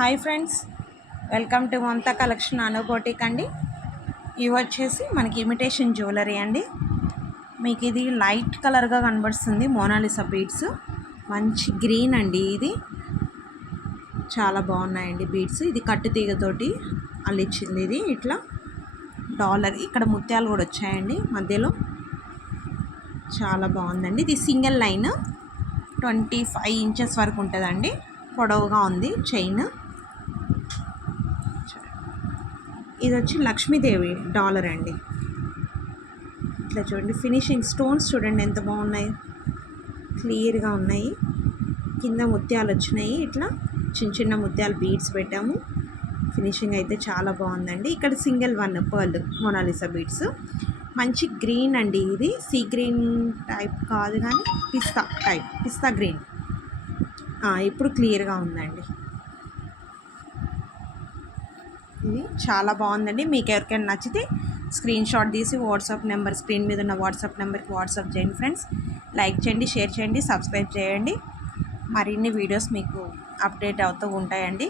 Hi friends, welcome to Mamata collection అనుకోటిక్ అండి. ఇవి వచ్చేసి మనకి ఇమిటేషన్ జ్యువెలరీ అండి. మీకు ఇది లైట్ కలర్గా కనబడుతుంది. మోనాలిసా బీడ్స్, మంచి గ్రీన్ అండి. ఇది చాలా బాగున్నాయండి బీడ్స్. ఇది కట్టు తీగతోటి అల్లిచ్చింది. ఇది ఇట్లా డాలర్, ఇక్కడ ముత్యాలు కూడా వచ్చాయండి మధ్యలో. చాలా బాగుందండి. ఇది సింగిల్ లైన్ 25 ఇంచెస్ వరకు ఉంటుందండి. పొడవుగా ఉంది చైన్. ఇది వచ్చి లక్ష్మీదేవి డాలర్ అండి. ఇట్లా చూడండి, ఫినిషింగ్ స్టోన్స్ చూడండి ఎంత బాగున్నాయి, క్లియర్గా ఉన్నాయి. కింద ముత్యాలు వచ్చినాయి, ఇట్లా చిన్న చిన్న ముత్యాలు బీడ్స్ పెట్టాము. ఫినిషింగ్ అయితే చాలా బాగుందండి. ఇక్కడ single one pearl Mona Lisa beads. మంచి గ్రీన్ అండి. ఇది సీ గ్రీన్ టైప్ కాదు కానీ పిస్తా టైప్, పిస్తా గ్రీన్. ఇప్పుడు క్లియర్గా ఉందండి. ఇది చాలా బాగుందండి. మీకు ఎవరికైనా నచ్చితే స్క్రీన్ షాట్ తీసి వాట్సాప్ నెంబర్, స్క్రీన్ మీద ఉన్న వాట్సాప్ నెంబర్కి వాట్సాప్ చేయండి ఫ్రెండ్స్. లైక్ చేయండి, షేర్ చేయండి, సబ్స్క్రైబ్ చేయండి. మరిన్ని వీడియోస్ మీకు అప్డేట్ అవుతూ ఉంటాయండి.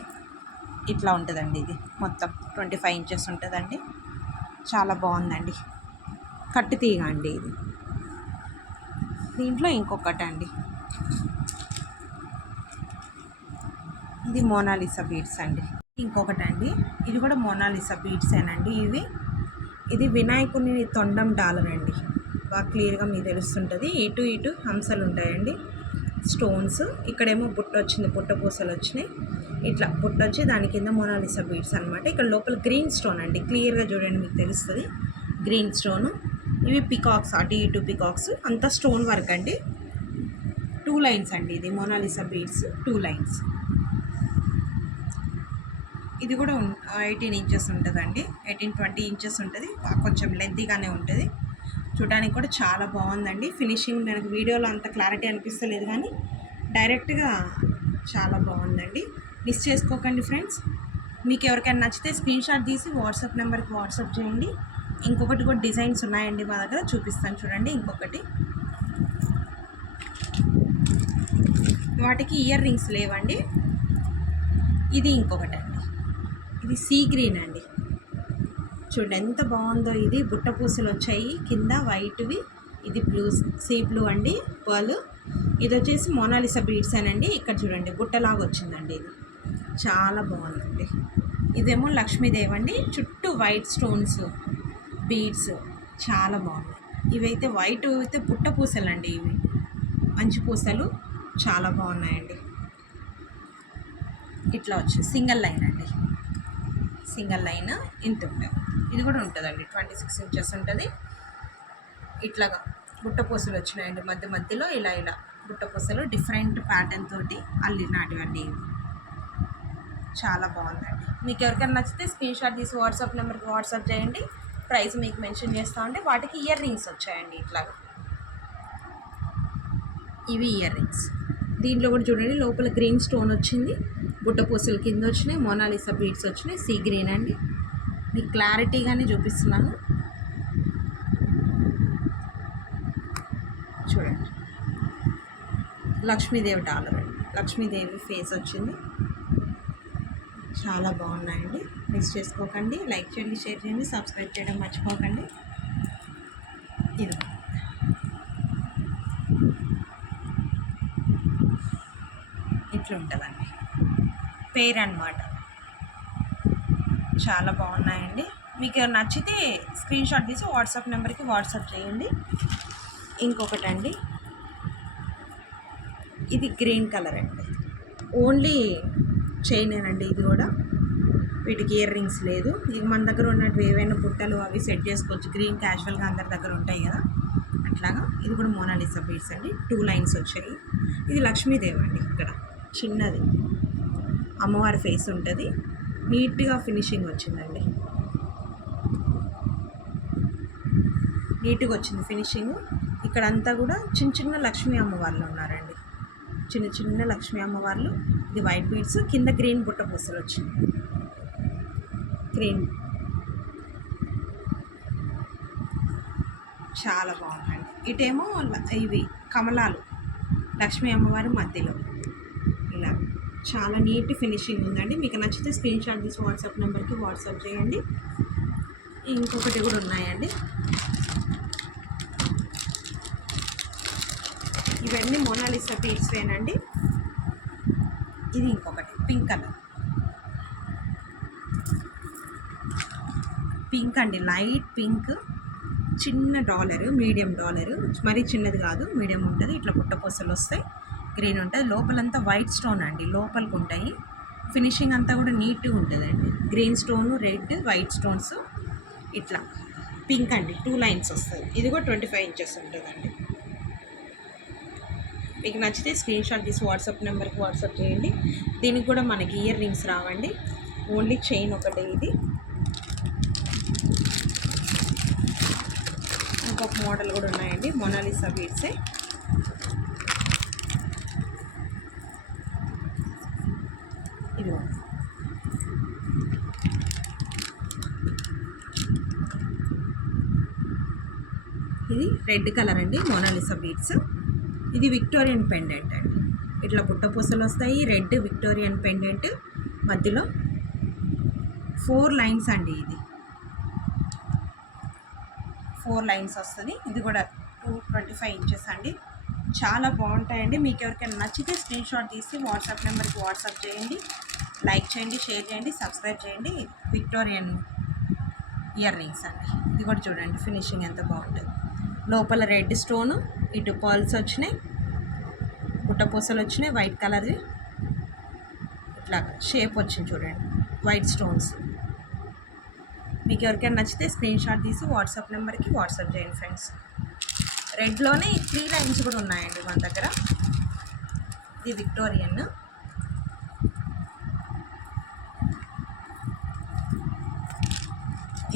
ఇట్లా ఉంటుందండి. ఇది మొత్తం 25 ఇంచెస్ ఉంటుందండి. చాలా బాగుందండి. కట్టు తీగ అండి ఇది. దీంట్లో ఇంకొకటి అండి, ఇది మోనాలిసా బీడ్స్ అండి. ఇంకొకటి అండి, ఇది కూడా మోనాలిసా బీడ్సేనండి. ఇది వినాయకుని తొండం డాలర్ అండి. బాగా క్లియర్గా మీకు తెలుస్తుంటుంది. ఇటు హంసలు ఉంటాయండి, స్టోన్స్. ఇక్కడేమో బుట్ట వచ్చింది, పుట్ట పూసలు వచ్చినాయి. ఇట్లా బుట్ట వచ్చి దాని కింద మోనాలిసా బీడ్స్ అనమాట. ఇక్కడ లోపల గ్రీన్ స్టోన్ అండి, క్లియర్గా చూడండి మీకు తెలుస్తుంది. Green stone. ఇవి పికాక్స్, ఇటు పికాక్స్. అంతా స్టోన్ వర్క్ అండి. 2 లైన్స్ అండి. ఇది మోనాలిసా బీడ్స్ 2 లైన్స్. ఇది కూడా 18 ఇంచెస్ ఉంటుందండి. 18-20 ఇంచెస్ ఉంటుంది. కొంచెం లెంతీగానే ఉంటుంది. చూడడానికి కూడా చాలా బాగుందండి. ఫినిషింగ్ మనకు వీడియోలో అంత క్లారిటీ అనిపిస్తలేదు కానీ డైరెక్ట్గా చాలా బాగుందండి. మిస్ చేసుకోకండి ఫ్రెండ్స్. మీకు ఎవరికైనా నచ్చితే స్క్రీన్ షాట్ తీసి వాట్సాప్ నెంబర్కి వాట్సాప్ చేయండి. ఇంకొకటి కూడా డిజైన్స్ ఉన్నాయండి మా దగ్గర, చూపిస్తాను చూడండి. ఇంకొకటి, వాటికి ఇయర్ రింగ్స్ లేవండి. ఇది ఇంకొకటి అండి. ఇది సీ గ్రీన్ అండి. చూడండి ఎంత బాగుందో. ఇది బుట్ట పూసలు వచ్చాయి కింద వైట్వి. ఇది బ్లూ, సీ బ్లూ అండి, పర్ల్. ఇది వచ్చేసి మోనాలిసా బీడ్స్ అనండి. ఇక్కడ చూడండి బుట్టలాగా వచ్చిందండి. ఇది చాలా బాగుందండి. ఇదేమో లక్ష్మీదేవి అండి. చుట్టూ వైట్ స్టోన్స్ బీడ్స్ చాలా బాగున్నాయి. ఇవైతే వైట్ అయితే బుట్ట పూసలు అండి. ఇవి మంచి పూసలు, చాలా బాగున్నాయండి. ఇట్లా వచ్చి సింగిల్ లైన్ అండి. సింగిల్ లైన్ ఇంత ఉంటుంది. ఇది కూడా ఉంటుందండి, 26 ఇంచెస్ ఉంటుంది. ఇట్లాగా బుట్ట పూసలు వచ్చినాయండి మధ్యలో. ఇలా బుట్ట పూసలు డిఫరెంట్ ప్యాటర్న్ తోటి అల్లినాటివండి. ఇవి చాలా బాగుందండి. మీకు ఎవరికైనా నచ్చితే స్క్రీన్ షాట్ తీసి వాట్సాప్ నెంబర్కి వాట్సాప్ చేయండి. ప్రైస్ మీకు మెన్షన్ చేస్తూ ఉంటే వాటికి ఇయర్ రింగ్స్ వచ్చాయండి. ఇట్లాగా ఇవి ఇయర్ రింగ్స్. దీంట్లో కూడా చూడండి లోపల గ్రీన్ స్టోన్ వచ్చింది, బుట్ట పూసలు కింద వచ్చినాయి, మోనాలిసా బీడ్స్ వచ్చినాయి. సీ గ్రీన్ అండి. మీకు క్లారిటీగానే చూపిస్తున్నాను చూడండి. లక్ష్మీదేవి డాలర్ అండి. లక్ష్మీదేవి ఫేస్ వచ్చింది. చాలా బాగున్నాయండి. మిస్ చేసుకోకండి. లైక్ చేయండి, షేర్ చేయండి, సబ్స్క్రైబ్ చేయడం మర్చిపోకండి. ఇది ఇట్లా ఉంటుందండి, పేర్ అన్నమాట. చాలా బాగున్నాయండి. మీకు నచ్చితే స్క్రీన్ షాట్ తీసి వాట్సాప్ నెంబర్కి వాట్సాప్ చేయండి. ఇంకొకటి అండి, ఇది గ్రీన్ కలర్ అండి. ఓన్లీ చైనేనండి. ఇది కూడా వీటికి ఇయర్ రింగ్స్ లేదు. ఇవి మన దగ్గర ఉన్నట్టు ఏవైనా బుట్టలు అవి సెట్ చేసుకోవచ్చు. గ్రీన్ క్యాజువల్గా అందరి దగ్గర ఉంటాయి కదా, అట్లాగా. ఇది కూడా మోనాలిసా బీడ్స్ అండి. 2 లైన్స్ వచ్చాయి. ఇది లక్ష్మీదేవి అండి. ఇక్కడ చిన్నది అమ్మవారి ఫేస్ ఉంటుంది. నీట్గా ఫినిషింగ్ వచ్చిందండి. నీట్గా వచ్చింది ఫినిషింగ్. ఇక్కడంతా కూడా చిన్న చిన్న లక్ష్మీ అమ్మవార్లు ఉన్నారండి. చిన్న చిన్న లక్ష్మీ అమ్మవార్లు. ఇది వైట్ బీడ్స్, కింద గ్రీన్ బుట్ట పూసలు వచ్చింది. గ్రీన్ చాలా బాగుందండి. ఇటేమో ఇవి కమలాలు, లక్ష్మీ అమ్మవారి మధ్యలో ఇలా చాలా నీట్ ఫినిషింగ్ ఉందండి. మీకు నచ్చితే స్క్రీన్ షాట్ తీసి వాట్సాప్ నెంబర్కి వాట్సాప్ చేయండి. ఇంకొకటి కూడా ఉన్నాయండి. ఇవన్నీ మోనాలిసా బీడ్స్వేనండి. ఇది ఇంకొకటి పింక్ కలర్, పింక్ అండి, లైట్ పింక్, చిన్న డాలరు, మీడియం డాలరు, మరీ చిన్నది కాదు, మీడియం ఉంటుంది. ఇట్లా పుట్టపూసలు వస్తాయి, గ్రీన్ ఉంటుంది, లోపలంతా వైట్ స్టోన్ అండి, లోపలికి ఉంటాయి. ఫినిషింగ్ అంతా కూడా నీట్గా ఉంటుందండి. Green stone, red, white stones, ఇట్లా పింక్ అండి, 2 లైన్స్ వస్తుంది. ఇది కూడా 25 ఇంచెస్ ఉంటుందండి. మీకు నచ్చితే స్క్రీన్ షాట్ తీసి వాట్సాప్ నెంబర్కి వాట్సాప్ చేయండి. దీనికి కూడా మనకి ఇయర్ రింగ్స్ రావండి, ఓన్లీ చైన్ ఒకటే. ఇది ఇంకొక మోడల్ కూడా ఉన్నాయండి, మోనాలిసా బీడ్సే. ఇది ఇది రెడ్ కలర్ అండి, మోనాలిసా బీడ్స్. ఇది విక్టోరియన్ పెండెంట్ అండి, ఇట్లా పుట్టపూసలు వస్తాయి. రెడ్ విక్టోరియన్ పెండెంట్, మధ్యలో 4 లైన్స్ అండి. ఇది 4 లైన్స్ వస్తుంది. ఇది కూడా 25 ఇంచెస్ అండి. చాలా బాగుంటాయండి. మీకు ఎవరికైనా నచ్చితే స్క్రీన్ షాట్ తీసి వాట్సాప్ నెంబర్కి వాట్సాప్ చేయండి. లైక్ చేయండి, షేర్ చేయండి, సబ్స్క్రైబ్ చేయండి. విక్టోరియన్ ఇయర్ రింగ్స్ అండి. ఇది కూడా చూడండి ఫినిషింగ్ ఎంత బాగుంటుంది. లోపల రెడ్ స్టోను, ఇటు పర్ల్స్ వచ్చినాయి, పుట్టపూసలు వచ్చినాయి, వైట్ కలర్ది ఇట్లా షేప్ వచ్చింది చూడండి, వైట్ స్టోన్స్. మీకు ఎవరికైనా నచ్చితే స్క్రీన్ షాట్ తీసి వాట్సాప్ నెంబర్కి వాట్సాప్ చేయండి ఫ్రెండ్స్. రెడ్లోనే 3 లైన్స్ కూడా ఉన్నాయండి మన దగ్గర. ఇది విక్టోరియన్,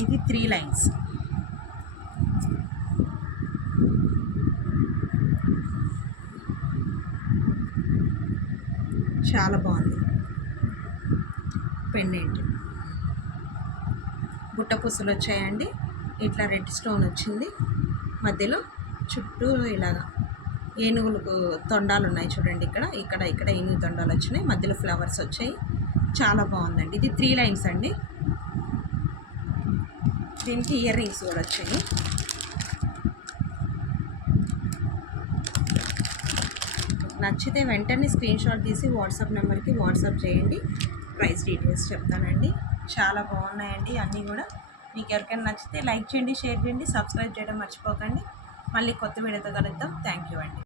ఇది 3 లైన్స్. చాలా బాగుంది పెండెంట్. బుట్టపూసలు వచ్చాయండి, ఇట్లా రెడ్ స్టోన్ వచ్చింది, మధ్యలో చుట్టూ ఇలాగా ఏనుగులకు తొండాలు ఉన్నాయి చూడండి. ఇక్కడ ఇక్కడ ఇక్కడ ఏనుగు తొండాలు వచ్చినాయి, మధ్యలో ఫ్లవర్స్ వచ్చాయి. చాలా బాగుందండి. ఇది 3 లైన్స్ అండి. దీనికి ఇయర్ రింగ్స్ కూడా వచ్చాయి. నచ్చితే వెంటనే స్క్రీన్ షాట్ తీసి వాట్సాప్ నెంబర్కి వాట్సాప్ చేయండి. ప్రైస్ డీటెయిల్స్ చెప్తానండి. చాలా బాగున్నాయండి అన్నీ కూడా. మీకు ఎవరికైనా నచ్చితే లైక్ చేయండి, షేర్ చేయండి, సబ్స్క్రైబ్ చేయడం మర్చిపోకండి. మళ్ళీ కొత్త వీడియోతో కలుద్దాం. థ్యాంక్ యూ అండి.